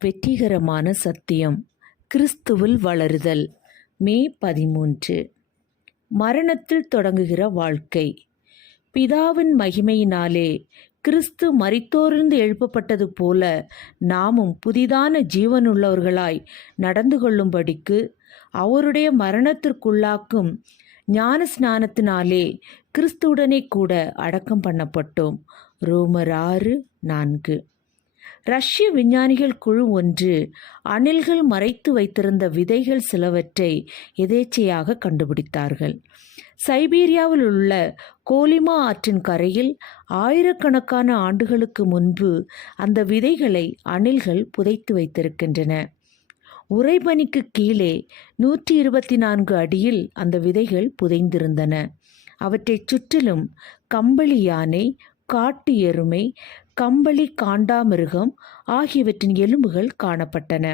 வெற்றிகரமான சத்தியம். கிறிஸ்துவில் வளருதல். மே பதிமூன்று. மரணத்தில் தொடங்குகிற வாழ்க்கை. பிதாவின் மகிமையினாலே கிறிஸ்து மரித்தோரிருந்து எழுப்பப்பட்டது போல நாமும் புதிதான ஜீவனுள்ளவர்களாய் நடந்து கொள்ளும்படிக்கு அவருடைய மரணத்திற்குள்ளாக்கும் ஞான ஸ்நானத்தினாலே கிறிஸ்துவுடனே கூட அடக்கம் பண்ணப்பட்டோம். ரோமர் ஆறு நான்கு. ரஷ்ய விஞ்ஞானிகள் குழு ஒன்று அணில்கள் மறைத்து வைத்திருந்த விதைகள் சிலவற்றை எதேச்சையாக கண்டுபிடித்தார்கள். சைபீரியாவில் உள்ள கோலிமா ஆற்றின் கரையில் ஆயிரக்கணக்கான ஆண்டுகளுக்கு முன்பு அந்த விதைகளை அணில்கள் புதைத்து வைத்திருக்கின்றன. உறைபனிக்கு கீழே நூற்றி இருபத்தி நான்கு அடியில் அந்த விதைகள் புதைந்திருந்தன. அவற்றைச் சுற்றிலும் கம்பளி யானை காட்டு எருமை கம்பளி காண்டாமிருகம் ஆகியவற்றின் எலும்புகள் காணப்பட்டன.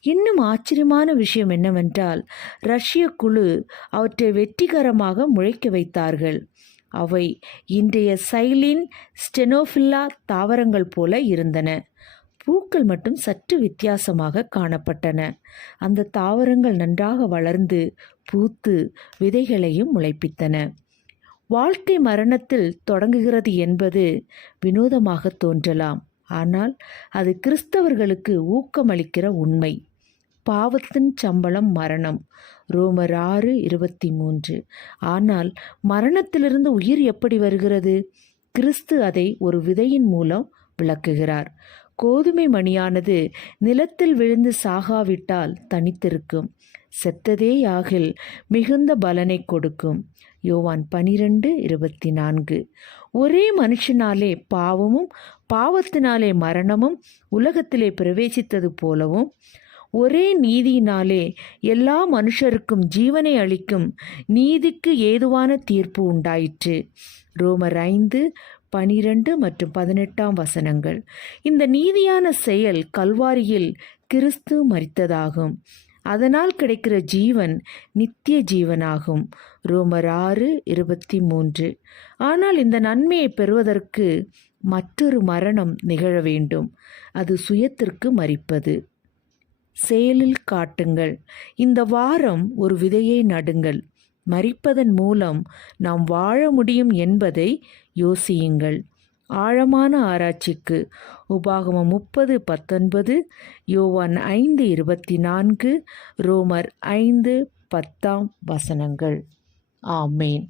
இன்னும் ஆச்சரியமான விஷயம் என்னவென்றால் ரஷ்ய குழு அவற்றை வெற்றிகரமாக முளைக்க வைத்தார்கள். அவை இன்றைய சைலின் ஸ்டெனோஃபில்லா தாவரங்கள் போல இருந்தன. பூக்கள் மட்டும் சற்று வித்தியாசமாக காணப்பட்டன. அந்த தாவரங்கள் நன்றாக வளர்ந்து பூத்து விதைகளையும் முளைப்பித்தன. வாழ்க்கை மரணத்தில் தொடங்குகிறது என்பது வினோதமாக தோன்றலாம். ஆனால் அது கிறிஸ்தவர்களுக்கு ஊக்கமளிக்கிற உண்மை. பாவத்தின் சம்பளம் மரணம். ரோமர் ஆறு இருபத்தி மூன்று ஆனால் மரணத்திலிருந்து உயிர் எப்படி வருகிறது? கிறிஸ்து அதை ஒரு விதையின் மூலம் விளக்குகிறார். கோதுமை மணியானது நிலத்தில் விழுந்து சாகாவிட்டால் தனித்திருக்கும். செத்ததேயாகில் மிகுந்த பலனை கொடுக்கும். யோவான் பனிரெண்டு இருபத்தி நான்கு ஒரே மனுஷனாலே பாவமும் பாவத்தினாலே மரணமும் உலகத்திலே பிரவேசித்தது போலவும் ஒரே நீதியினாலே எல்லா மனுஷருக்கும் ஜீவனை அளிக்கும் நீதிக்கு ஏதுவான தீர்ப்பு உண்டாயிற்று. ரோமர் ஐந்து பனிரெண்டு மற்றும் பதினெட்டாம் வசனங்கள். இந்த நீதியான செயல் கல்வாரியில் கிறிஸ்து மறித்ததாகும் அதனால் கிடைக்கிற ஜீவன் நித்திய ஜீவனாகும். ரோமர் ஆறு இருபத்தி மூன்று. ஆனால் இந்த நன்மையை பெறுவதற்கு மற்றொரு மரணம் நிகழ வேண்டும். அது சுயத்திற்கு மறிப்பது செயலில் காட்டுங்கள். இந்த வாரம் ஒரு விதையை நடுங்கள். மறிப்பதன் மூலம் நாம் வாழ முடியும் என்பதை யோசியுங்கள். ஆழமான ஆராய்ச்சிக்கு உபாகமம் முப்பது பத்தொன்பது யோவான் ஐந்து இருபத்தி நான்கு ரோமர் ஐந்து பத்தாம் வசனங்கள். ஆமேன்.